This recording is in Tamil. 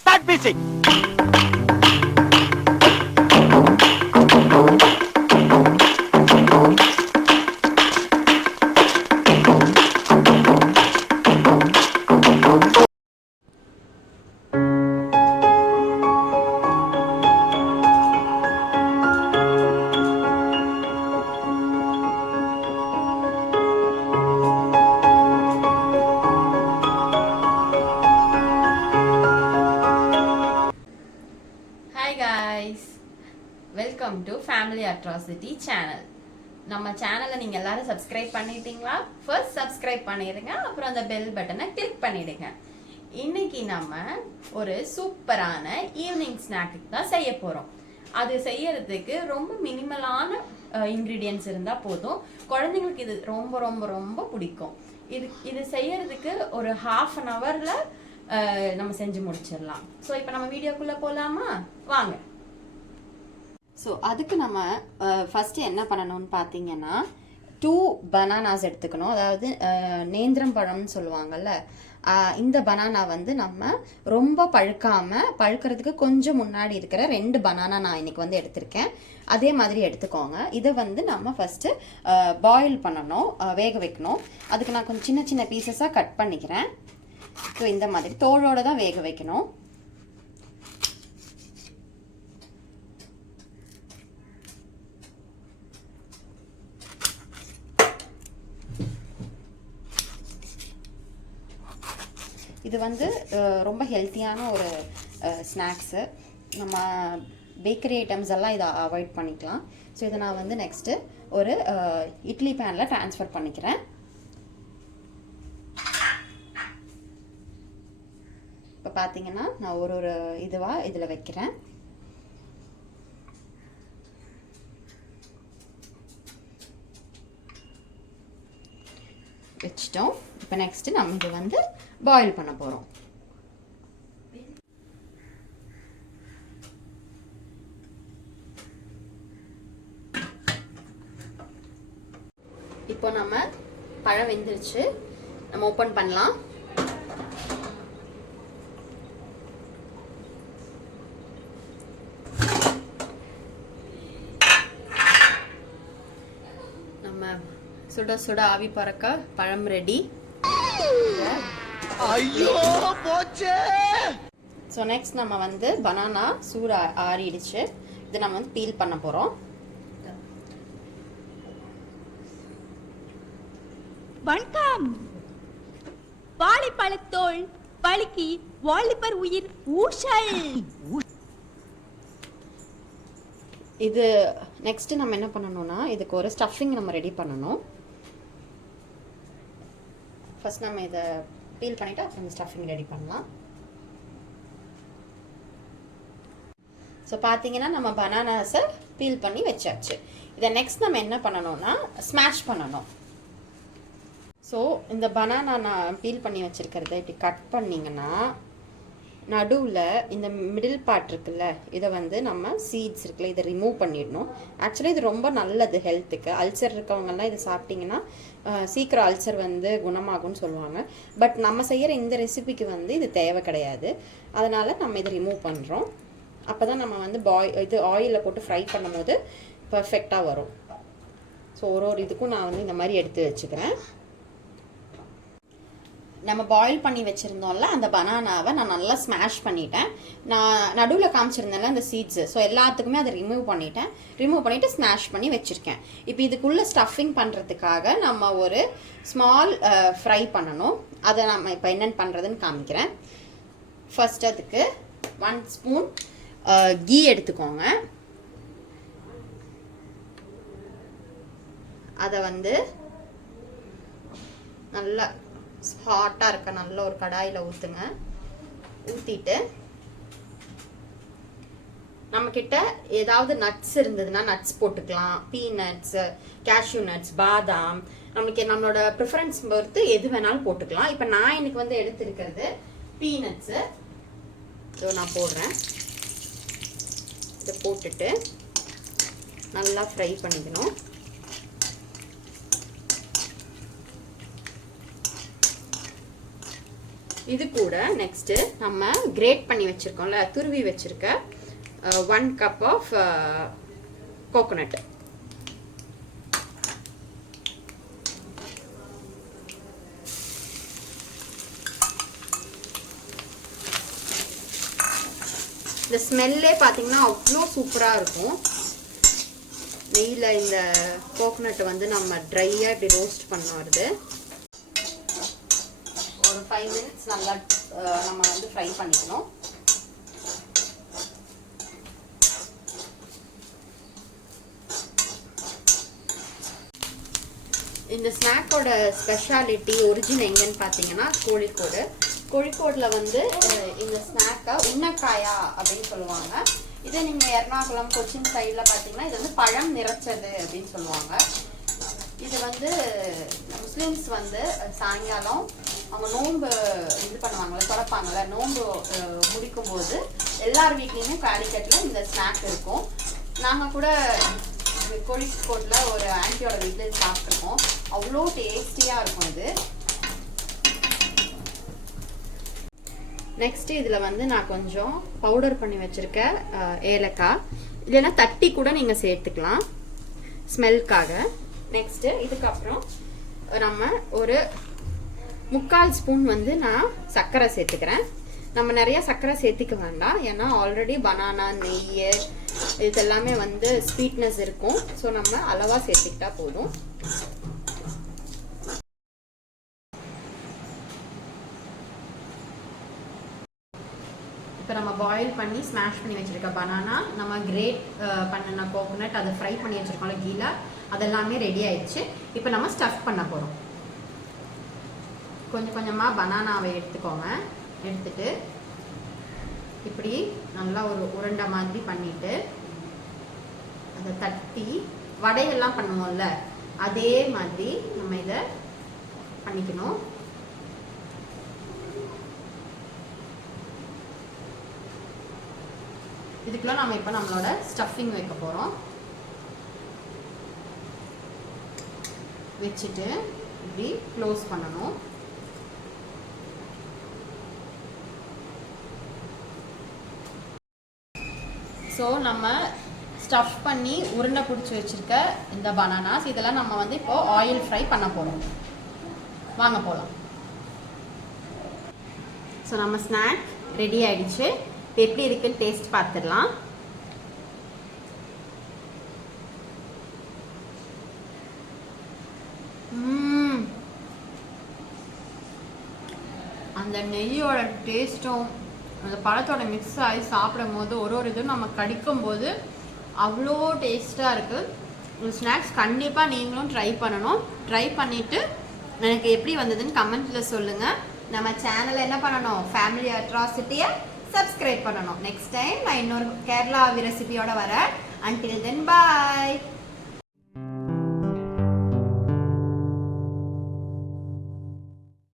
Start music. Hi guys, welcome to Family Atrocity channel. நம்ம சேனலை நீங்க எல்லாரும் சப்ஸ்கிரைப் பண்ணிட்டீங்களா? ஃபர்ஸ்ட் சப்ஸ்கிரைப் பண்ணிடுங்க, அப்புறம் அந்த பெல் பட்டனை கிளிக் பண்ணிடுங்க. இன்னைக்கு நம்ம ஒரு சூப்பரான ஈவினிங் ஸ்நாக்கு தான் செய்ய போறோம். அது செய்யறதுக்கு ரொம்ப மினிமலான இன்கிரீடியன்ஸ் இருந்தா போதும். குழந்தைங்களுக்கு இது ரொம்ப ரொம்ப ரொம்ப பிடிக்கும். இது செய்யறதுக்கு ஒரு ஹாஃப் அன் ஹவர்ல நம்ம செஞ்சு முடிச்சிடலாம். ஸோ இப்போ நம்ம வீடியோக்குள்ளே போகலாமா? வாங்க. ஸோ அதுக்கு நம்ம ஃபஸ்ட்டு என்ன பண்ணணும்னு பார்த்தீங்கன்னா 2 பனானாஸ் எடுத்துக்கணும். அதாவது நேந்திரம் பழம்னு சொல்லுவாங்கல்ல, இந்த பனானா வந்து நம்ம ரொம்ப பழுக்கிறதுக்கு கொஞ்சம் முன்னாடி இருக்கிற 2 பனானா நான் இன்னைக்கு வந்து எடுத்திருக்கேன். அதே மாதிரி எடுத்துக்கோங்க. இதை வந்து நம்ம ஃபஸ்ட்டு பாயில் பண்ணணும், வேக வைக்கணும். அதுக்கு நான் கொஞ்சம் சின்ன சின்ன பீசஸாக கட் பண்ணிக்கிறேன். ஸோ இந்த மாதிரி தோலோட தான் வேக வைக்கணும். இது வந்து ரொம்ப ஹெல்த்தியான ஒரு ஸ்நாக்ஸு. நம்ம பேக்கரி ஐட்டம்ஸ் எல்லாம் இதை அவாய்ட் பண்ணிக்கலாம். ஸோ இதை நான் வந்து நெக்ஸ்ட்டு ஒரு இட்லி பேனில் ட்ரான்ஸ்ஃபர் பண்ணிக்கிறேன். இப்போ பார்த்தீங்கன்னா நான் ஒரு இதுவாக இதில் வைக்கிறேன். வச்சிட்டோம். இப்போ நெக்ஸ்ட்டு நம்ம இதை வந்து பாயில் பண்ண போகிறோம். இப்போ நம்ம பழம் வெந்துருச்சு, நம்ம ஓப்பன் பண்ணலாம். சுட சுட ஆவி பறக்க பழம் ரெடி. ஐயோ போச்சே. ஸோ நெக்ஸ்ட் நம்ம வந்து பனானா சூடு ஆறிடுச்சு. இது நம்ம வந்து பீல் பண்ண போறோம். வணக்கம். வாழைப்பழத்தோல் பழுக்கி வாலிபர் உயிர் ஊஷல். இது நெக்ஸ்ட் நம்ம என்ன பண்ணணும்னா இதுக்கு ஒரு ஸ்டஃபிங் நம்ம ரெடி பண்ணணும். ஃபர்ஸ்ட் நம்ம இதை பீல் பண்ணிட்டு அப்புறம் ஸ்டஃபிங் ரெடி பண்ணலாம். ஸோ பார்த்தீங்கன்னா நம்ம பனானாஸை பீல் பண்ணி வச்சாச்சு. இதை நெக்ஸ்ட் நம்ம என்ன பண்ணணும்னா ஸ்மாஷ் பண்ணணும். ஸோ இந்த பனானா நான் பீல் பண்ணி வச்சிருக்கிறத இப்படி கட் பண்ணிங்கன்னா நடுவில் இந்த மிடில் பார்ட் இருக்குல்ல, இதை வந்து நம்ம சீட்ஸ் இருக்குல்ல, இதை ரிமூவ் பண்ணிடணும். ஆக்சுவலி இது ரொம்ப நல்லது ஹெல்த்துக்கு. அல்சர் இருக்கவங்கலாம் இதை சாப்பிட்டிங்கன்னா சீக்கிரம் அல்சர் வந்து குணமாகும்னு சொல்லுவாங்க. பட் நம்ம செய்கிற இந்த ரெசிபிக்கு வந்து இது தேவை கிடையாது. அதனால் நம்ம இதை ரிமூவ் பண்ணுறோம். அப்போ தான் நம்ம வந்து இது ஆயிலில் போட்டு ஃப்ரை பண்ணும்போது பர்ஃபெக்டாக வரும். ஸோ ஒரு இதுக்கும் நான் வந்து இந்த மாதிரி எடுத்து வச்சுக்கிறேன். நம்ம பாயில் பண்ணி வச்சுருந்தோம்ல அந்த பனானாவை நான் நல்லா ஸ்மாஷ் பண்ணிட்டேன். நான் நடுவில் காமிச்சிருந்தேன்ல அந்த சீட்ஸு, ஸோ எல்லாத்துக்குமே அதை ரிமூவ் பண்ணிவிட்டு ஸ்மாஷ் பண்ணி வச்சுருக்கேன். இப்போ இதுக்குள்ளே ஸ்டஃபிங் பண்ணுறதுக்காக நம்ம ஒரு ஸ்மால் ஃப்ரை பண்ணணும். அதை நம்ம இப்போ என்னென்னு பண்ணுறதுன்னு காமிக்கிறேன். ஃபர்ஸ்ட் அதுக்கு 1 ஸ்பூன் கீ எடுத்துக்கோங்க. அதை வந்து நல்லா ஹாட்டாக இருக்க நல்ல ஒரு கடாயில் ஊற்றுங்க. ஊற்றிட்டு நம்மக்கிட்ட ஏதாவது நட்ஸ் இருந்ததுன்னா நட்ஸ் போட்டுக்கலாம். பீனட்ஸு, கேஷ்யூ நட்ஸ், பாதாம், நம்மளோட ப்ரிஃபரன்ஸ் பொறுத்து எது வேணாலும் போட்டுக்கலாம். இப்போ நான் இன்னைக்கு வந்து எடுத்துருக்கிறது பீனட்ஸு. ஸோ நான் போடுறேன். இதை போட்டுட்டு நல்லா ஃப்ரை பண்ணிக்கணும். இது கூட நெக்ஸ்ட்டு நம்ம கிரேட் பண்ணி வச்சுருக்கோம்ல, துருவி வச்சுருக்க 1 கப் ஆஃப் கோகோனட். இந்த ஸ்மெல்லே பார்த்தீங்கன்னா அவ்வளோ சூப்பராக இருக்கும். நெய்யில் இந்த கோகோனட்டை வந்து நம்ம ட்ரையாக இப்படி ரோஸ்ட் பண்ண வருது. ஒரு 5 மினிட்ஸ் நல்லா நம்ம வந்து ஃப்ரை பண்ணிக்கணும். இந்த ஸ்நாக்கோட ஸ்பெஷாலிட்டி ஒரிஜின் எங்கன்னு பார்த்தீங்கன்னா கோழிக்கோடில் வந்து இந்த ஸ்நாக்கை உன்னக்காயா அப்படின்னு சொல்லுவாங்க. இதே நீங்கள் எர்ணாகுளம் கொச்சின் சைடில் பார்த்தீங்கன்னா இது வந்து பழம் நிறைச்சது அப்படின்னு சொல்லுவாங்க. இது வந்து முஸ்லீம்ஸ் வந்து சாயங்காலம் அவங்க நோன்பு இது பண்ணுவாங்கள்ல, திறப்பாங்கள்ல, நோன்பு முடிக்கும் போது எல்லார் வீட்லேயுமே காலிக்கட்டில் இந்த ஸ்நாக் இருக்கும். நாங்கள் கூட கோழிக்கோட்டில் ஒரு ஆன்ட்டியோட வீட்டில் சாப்பிட்ருக்கோம். அவ்வளோ டேஸ்டியாக இருக்கும் இது. நெக்ஸ்ட் இதில் வந்து நான் கொஞ்சம் பவுடர் பண்ணி வச்சுருக்க ஏலக்காய், இல்லைன்னா தட்டி கூட நீங்கள் சேர்த்துக்கலாம் ஸ்மெல்க்காக. நெக்ஸ்ட்டு இதுக்கப்புறம் நம்ம ஒரு 3/4 ஸ்பூன் வந்து நான் சர்க்கரை சேர்த்துக்கிறேன். நம்ம நிறைய சர்க்கரை சேர்த்திக்க வேண்டாம், ஏன்னா ஆல்ரெடி பனானா, நெய் இதெல்லாமே வந்து ஸ்வீட்னஸ் இருக்கும். ஸோ நம்ம அளவாக சேர்த்துக்கிட்டா போதும். இப்போ நம்ம பாயில் பண்ணி ஸ்மாஷ் பண்ணி வச்சுருக்க பனானா, நம்ம கிரேட் பண்ணின கோகோனட், அதை ஃப்ரை பண்ணி வச்சுருக்கோம்ல கீழே, அதெல்லாமே ரெடி ஆயிடுச்சு. இப்போ நம்ம ஸ்டஃப் பண்ண போகிறோம். கொஞ்சம் கொஞ்சமாக பனானாவை எடுத்துக்கோங்க. எடுத்துட்டு இப்படி நல்லா ஒரு உருண்டை மாதிரி பண்ணிட்டு அதை தட்டி வடையெல்லாம் பண்ணுவோம்ல அதே மாதிரி நம்ம இதை பண்ணிக்கணும். இதுக்குள்ள நம்ம இப்போ நம்மளோட ஸ்டஃபிங் வைக்க போகிறோம். வச்சுட்டு இப்படி க்ளோஸ் பண்ணணும். ஸோ நம்ம ஸ்டஃப் பண்ணி உருண்டை பிடிச்சி வச்சுருக்க இந்த பனானாஸ் இதெல்லாம் நம்ம வந்து இப்போது ஆயில் ஃப்ரை பண்ண போகிறோம். வாங்க போகலாம். ஸோ நம்ம ஸ்நாக் ரெடி ஆகிடுச்சு. இப்போ எப்படி இருக்குன்னு டேஸ்ட் பார்த்துடலாம். அந்த நெய்யோட டேஸ்ட்டும் அந்த பழத்தோட மிக்ஸ் ஆகி சாப்பிடும் போது ஒரு இதுவும் நம்ம கடிக்கும் போது அவ்வளோ டேஸ்ட்டாக இருக்குது. இந்த ஸ்நாக்ஸ் கண்டிப்பாக நீங்களும் ட்ரை பண்ணணும். ட்ரை பண்ணிவிட்டு எனக்கு எப்படி வந்ததுன்னு கமெண்ட்டில் சொல்லுங்கள். நம்ம சேனலை என்ன பண்ணணும், ஃபேமிலி அட்ராசிட்டியை சப்ஸ்கிரைப் பண்ணணும். நெக்ஸ்ட் டைம் நான் இன்னொரு கேரளா ரெசிபியோட வரேன். அன்டில் தென் பாய்.